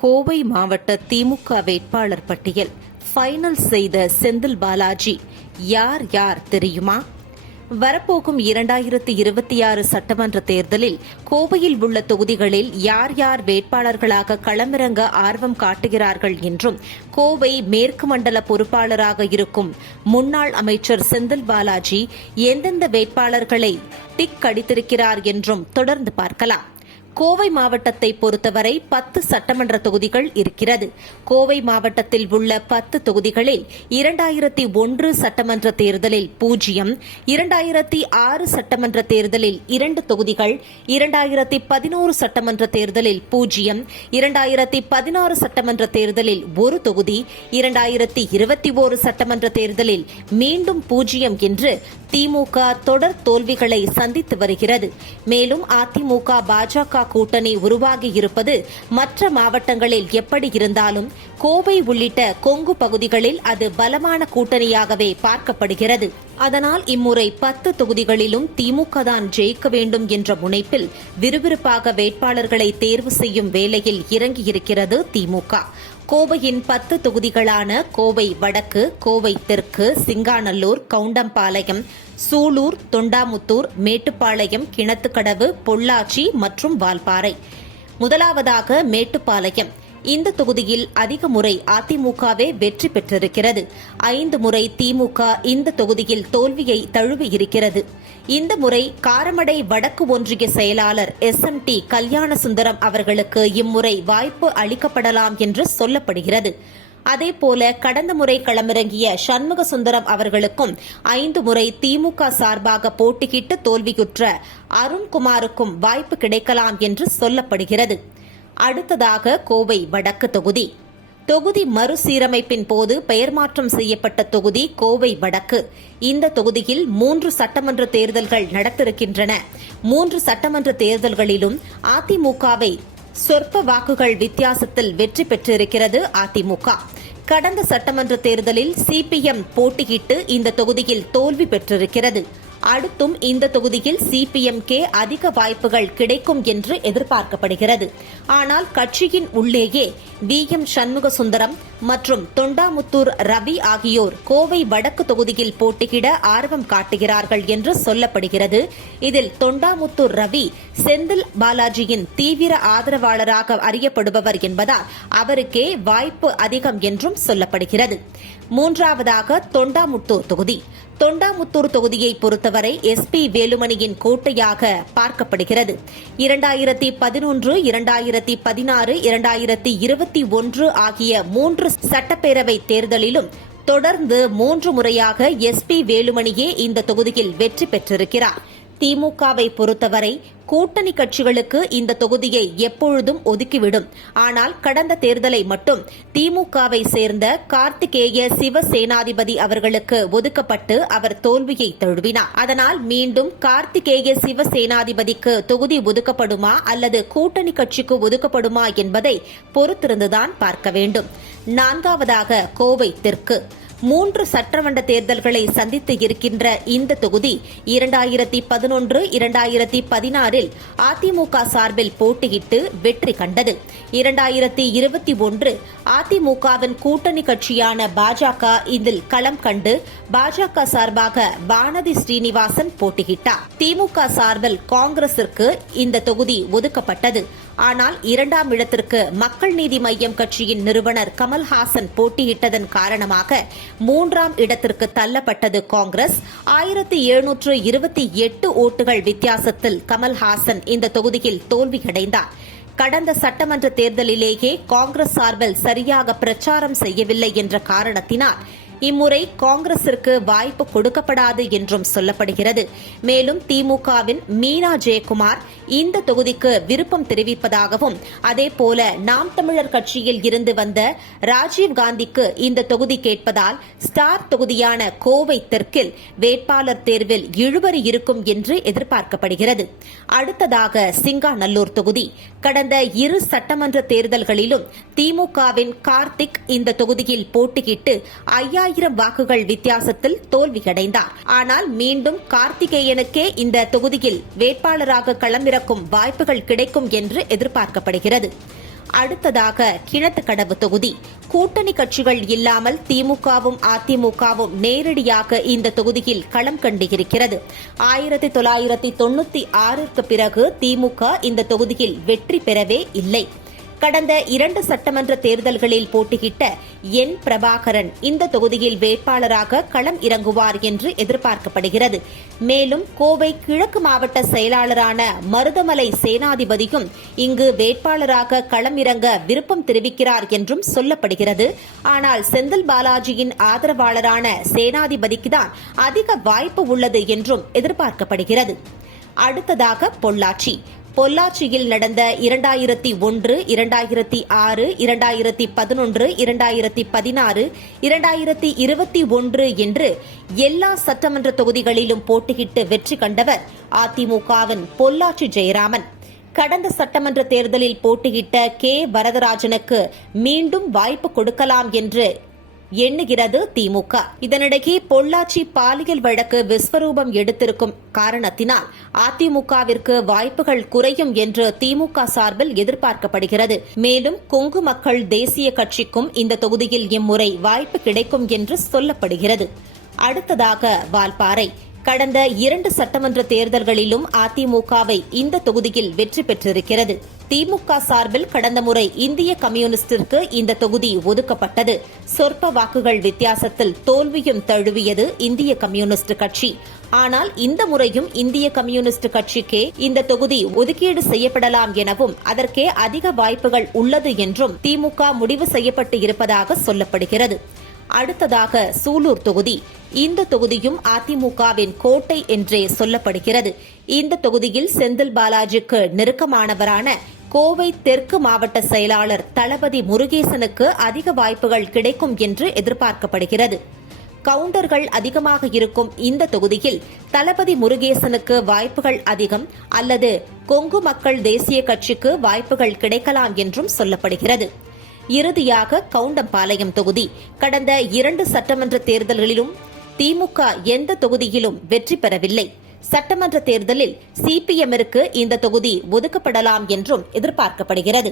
கோவை மாவட்ட திமுக வேட்பாளர் பட்டியல். ஃபைனல் செய்த செந்தில் பாலாஜி யார் யார் தெரியுமா? வரப்போகும் இரண்டாயிரத்தி இருபத்தி ஆறு சட்டமன்ற தேர்தலில் கோவையில் உள்ள தொகுதிகளில் யார் யார் வேட்பாளர்களாக களமிறங்க ஆர்வம் காட்டுகிறார்கள் என்றும் கோவை மேற்கு மண்டல பொறுப்பாளராக இருக்கும் முன்னாள் அமைச்சர் செந்தில் பாலாஜி எந்தெந்த வேட்பாளர்களை டிக் அடித்திருக்கிறார் என்றும் தொடர்ந்து பார்க்கலாம். கோவை மாவட்டத்தை பொறுத்தவரை பத்து சட்டமன்ற தொகுதிகள் இருக்கிறது. கோவை மாவட்டத்தில் உள்ள பத்து தொகுதிகளில் இரண்டாயிரத்தி ஒன்று சட்டமன்ற தேர்தலில் பூஜ்ஜியம் இரண்டாயிரத்தி ஆறு சட்டமன்ற தேர்தலில் இரண்டு தொகுதிகள் இரண்டாயிரத்தி பதினோரு சட்டமன்ற தேர்தலில் பூஜ்ஜியம் இரண்டாயிரத்தி பதினாறு சட்டமன்ற தேர்தலில் ஒரு தொகுதி இரண்டாயிரத்தி இருபத்தி ஓரு சட்டமன்ற தேர்தலில் மீண்டும் பூஜ்ஜியம் என்று திமுக தொடர் தோல்விகளை சந்தித்து வருகிறது. மேலும் அதிமுக பாஜக கூட்டணி உருவாகியிருப்பது மற்ற மாவட்டங்களில் எப்படி இருந்தாலும் கோவை உள்ளிட்ட கொங்கு பகுதிகளில் அது பலமான கூட்டணியாகவே பார்க்கப்படுகிறது. அதனால் இம்முறை பத்து தொகுதிகளிலும் திமுக தான் ஜெயிக்க வேண்டும் என்ற முனைப்பில் விறுவிறுப்பாக வேட்பாளர்களை தேர்வு செய்யும் வேலையில் இறங்கியிருக்கிறது திமுக. கோவையின் பத்து தொகுதிகளான கோவை வடக்கு கோவை தெற்கு சிங்காநல்லூர் கவுண்டம்பாளையம் சூலூர் தொண்டாமுத்தூர் மேட்டுப்பாளையம் கிணத்துக்கடவு பொள்ளாச்சி மற்றும் வால்பாறை. முதலாவதாக மேட்டுப்பாளையம். இந்த தொகுதியில் அதிக முறை அதிமுகவே வெற்றி பெற்றிருக்கிறது. ஐந்து முறை திமுக இந்த தொகுதியில் தோல்வியை தழுவியிருக்கிறது. இந்த முறை காரமடை வடக்கு ஒன்றிய செயலாளர் எஸ். எம். டி. கல்யாணசுந்தரம் அவர்களுக்கு இம்முறை வாய்ப்பு அளிக்கப்படலாம் என்று சொல்லப்படுகிறது. அதேபோல கடந்த முறை களமிறங்கிய சண்முக சுந்தரம் அவர்களுக்கும் ஐந்து முறை திமுக சார்பாக போட்டியிட்டு தோல்வியுற்ற அருண்குமாருக்கும் வாய்ப்பு கிடைக்கலாம் என்று சொல்லப்படுகிறது. அடுத்ததாக கோவை வடக்கு தொகுதி. தொகுதி மறுசீரமைப்பின் போது பெயர் மாற்றம் செய்யப்பட்ட தொகுதி கோவை வடக்கு. இந்த தொகுதியில் மூன்று சட்டமன்ற தேர்தல்கள் நடத்திருக்கின்றன. மூன்று சட்டமன்ற தேர்தல்களிலும் அதிமுகவை சொற்ப வாக்குகள் வித்தியாசத்தில் வெற்றி பெற்றிருக்கிறது அதிமுக. கடந்த சட்டமன்ற தேர்தலில் சிபிஎம் போட்டியிட்டு இந்த தொகுதியில் தோல்வி பெற்றிருக்கிறது. அடுத்தும் இந்த தொகுதியில் சிபிஎம்கே அதிக வாய்ப்புகள் கிடைக்கும் என்று எதிர்பார்க்கப்படுகிறது. ஆனால் கட்சியின் உள்ளேயே வி. எம். சண்முக சுந்தரம் மற்றும் தொண்டாமுத்தூர் ரவி ஆகியோர் கோவை வடக்கு தொகுதியில் போட்டியிட ஆர்வம் காட்டுகிறார்கள் என்று சொல்லப்படுகிறது. இதில் தொண்டாமுத்தூர் ரவி செந்தில் பாலாஜியின் தீவிர ஆதரவாளராக அறியப்படுபவர் என்பதால் அவருக்கே வாய்ப்பு அதிகம் என்றும் சொல்லப்படுகிறது. மூன்றாவதாக தொண்டாமுத்தூர் தொகுதி தொண்டாமுத்தூர் தொகுதியை பொறுத்தவரை எஸ் பி வேலுமணியின் கோட்டையாக பார்க்கப்படுகிறது. இரண்டாயிரத்தி பதினொன்று இரண்டாயிரத்தி பதினாறு இரண்டாயிரத்தி இருபத்தி ஒன்று ஆகிய மூன்று சட்டப்பேரவை தேர்தலிலும் தொடர்ந்து மூன்று முறையாக எஸ் பி வேலுமணியே இந்த தொகுதியில் வெற்றி பெற்றிருக்கிறார். திமுகவை பொறுத்தவரை கூட்டணி கட்சிகளுக்கு இந்த தொகுதியை எப்பொழுதும் ஒதுக்கிவிடும். ஆனால் கடந்த தேர்தலை மட்டும் திமுகவை சேர்ந்த கார்த்திகேய சிவசேனாதிபதி அவர்களுக்கு ஒதுக்கப்பட்டு அவர் தோல்வியை தழுவினார். அதனால் மீண்டும் கார்த்திகேய சிவசேனாதிபதிக்கு தொகுதி ஒதுக்கப்படுமா அல்லது கூட்டணி கட்சிக்கு ஒதுக்கப்படுமா என்பதை பொறுத்திருந்துதான் பார்க்க வேண்டும். நான்காவதாக கோவை தெற்கு. மூன்று சட்டமன்ற தேர்தல்களை சந்தித்து இருக்கின்ற இந்த தொகுதி இரண்டாயிரத்தி பதினொன்று இரண்டாயிரத்தி பதினாறில் அதிமுக சார்பில் போட்டியிட்டு வெற்றி கண்டது. இரண்டாயிரத்தி இருபத்தி ஒன்று அதிமுகவின் கூட்டணி கட்சியான பாஜக இதில் களம் கண்டு பாஜக சார்பாக வானதி ஸ்ரீனிவாசன் போட்டியிட்டார். திமுக சார்பில் காங்கிரசிற்கு இந்த தொகுதி ஒதுக்கப்பட்டது. ஆனால் இரண்டாம் இடத்திற்கு மக்கள் நீதி மய்யம் கட்சியின் நிறுவனர் கமல்ஹாசன் போட்டியிட்டதன் காரணமாக மூன்றாம் இடத்திற்கு தள்ளப்பட்டது காங்கிரஸ். ஆயிரத்தி எழுநூற்று இருபத்தி எட்டு ஓட்டுகள் வித்தியாசத்தில் கமல்ஹாசன் இந்த தொகுதியில் தோல்வியடைந்தார். கடந்த சட்டமன்ற தேர்தலிலேயே காங்கிரஸ் சார்பில் சரியாக பிரச்சாரம் செய்யவில்லை என்ற காரணத்தினால் இம்முறை காங்கிரசிற்கு வாய்ப்பு கொடுக்கப்படாது என்றும் சொல்லப்படுகிறது. மேலும் திமுகவின் மீனா ஜெயக்குமார் இந்த தொகுதிக்கு விருப்பம் தெரிவிப்பதாகவும் அதேபோல நாம் தமிழர் கட்சியில் இருந்து வந்த ராஜீவ் காந்திக்கு இந்த தொகுதி கேட்பதால் ஸ்டார் தொகுதியான கோவை தெற்கில் வேட்பாளர் தேர்வில் இழுபறி இருக்கும் என்று எதிர்பார்க்கப்படுகிறது. அடுத்ததாக சிங்காநல்லூர் தொகுதி. கடந்த இரு சட்டமன்ற தேர்தல்களிலும் திமுகவின் கார்த்திக் இந்த தொகுதியில் போட்டியிட்டு ஐயா ஐயாயிரம் வாக்குகள் வித்தியாசத்தில் தோல்வியடைந்தார். ஆனால் மீண்டும் கார்த்திகேயனுக்கே இந்த தொகுதியில் வேட்பாளராக களமிறக்கும் வாய்ப்புகள் கிடைக்கும் என்று எதிர்பார்க்கப்படுகிறது. அடுத்ததாக கிணத்துக்கடவு தொகுதி. கூட்டணி கட்சிகள் இல்லாமல் திமுகவும் அதிமுகவும் நேரடியாக இந்த தொகுதியில் களம் கண்டிருக்கிறது ஆயிரத்தி தொள்ளாயிரத்தி தொண்ணூத்தி ஆறிற்கு பிறகு திமுக இந்த தொகுதியில் வெற்றி பெறவே இல்லை. கடந்த இரண்டு சட்டமன்ற தேர்தல்களில் போட்டியிட்ட என் பிரபாகரன் இந்த தொகுதியில் வேட்பாளராக களம் இறங்குவார் என்று எதிர்பார்க்கப்படுகிறது. மேலும் கோவை கிழக்கு மாவட்ட செயலாளரான மருதமலை சேனாதிபதியும் இங்கு வேட்பாளராக களம் இறங்க விருப்பம் தெரிவிக்கிறார் என்றும் சொல்லப்படுகிறது. ஆனால் செந்தில் பாலாஜியின் ஆதரவாளரான சேனாதிபதிக்குதான் அதிக வாய்ப்பு உள்ளது என்றும் எதிர்பார்க்கப்படுகிறது. அடுத்ததாக பொள்ளாச்சி. பொள்ளாச்சியில் நடந்த இரண்டாயிரத்தி ஒன்று இரண்டாயிரத்தி ஆறு இரண்டாயிரத்தி பதினொன்று இரண்டாயிரத்தி பதினாறு இரண்டாயிரத்தி இருபத்தி ஒன்று என்று எல்லா சட்டமன்ற தொகுதிகளிலும் போட்டியிட்டு வெற்றி கண்டவர் அதிமுகவின் பொள்ளாச்சி ஜெயராமன். கடந்த சட்டமன்ற தேர்தலில் போட்டியிட்ட கே. வரதராஜனுக்கு மீண்டும் வாய்ப்பு கொடுக்கலாம் என்று எண்ணுகிறது திமுக. இதனிடையே பொள்ளாச்சி பாலியல் வழக்கு விஸ்வரூபம் எடுத்திருக்கும் காரணத்தினால் அதிமுகவிற்கு வாய்ப்புகள் குறையும் என்று திமுக சார்பில் எதிர்பார்க்கப்படுகிறது. மேலும் கொங்கு மக்கள் தேசிய கட்சிக்கும் இந்த தொகுதியில் இம்முறை வாய்ப்பு கிடைக்கும் என்று சொல்லப்படுகிறது. அடுத்ததாக வால்பாறை. கடந்த இரண்டு சட்டமன்ற தேர்தல்களிலும் அதிமுகவை இந்த தொகுதியில் வெற்றி பெற்றிருக்கிறது. திமுக சார்பில் கடந்த முறை இந்திய கம்யூனிஸ்டிற்கு இந்த தொகுதி ஒதுக்கப்பட்டது. சொற்ப வாக்குகள் வித்தியாசத்தில் தோல்வியும் தழுவியது இந்திய கம்யூனிஸ்ட் கட்சி. ஆனால் இந்த முறையும் இந்திய கம்யூனிஸ்ட் கட்சிக்கே இந்த தொகுதி ஒதுக்கீடு செய்யப்படலாம் எனவும் அதற்கே அதிக வாய்ப்புகள் உள்ளது என்றும் திமுக முடிவு செய்யப்பட்டு இருப்பதாக சொல்லப்படுகிறது. அடுத்ததாக சூலூர் தொகுதி. இந்த தொகுதியும் அதிமுகவின் கோட்டை என்றே சொல்லப்படுகிறது. இந்த தொகுதியில் செந்தில் பாலாஜிக்கு நெருக்கமானவரான கோவை தெற்கு மாவட்ட செயலாளர் தளபதி முருகேசனுக்கு அதிக வாய்ப்புகள் கிடைக்கும் என்று எதிர்பார்க்கப்படுகிறது. கவுண்டர்கள் அதிகமாக இருக்கும் இந்த தொகுதியில் தளபதி முருகேசனுக்கு வாய்ப்புகள் அதிகம் அல்லது கொங்கு மக்கள் தேசிய கட்சிக்கு வாய்ப்புகள் கிடைக்கலாம் என்றும் சொல்லப்படுகிறது. இறுதியாக கவுண்டம்பாளையம் தொகுதி கடந்த இரண்டு சட்டமன்ற தேர்தல்களிலும் திமுக எந்த தொகுதியிலும் வெற்றி பெறவில்லை. சட்டமன்ற தேர்தலில் சிபிஎம்மிற்கு இந்த தொகுதி ஒதுக்கப்படலாம் என்றும் எதிர்பார்க்கப்படுகிறது.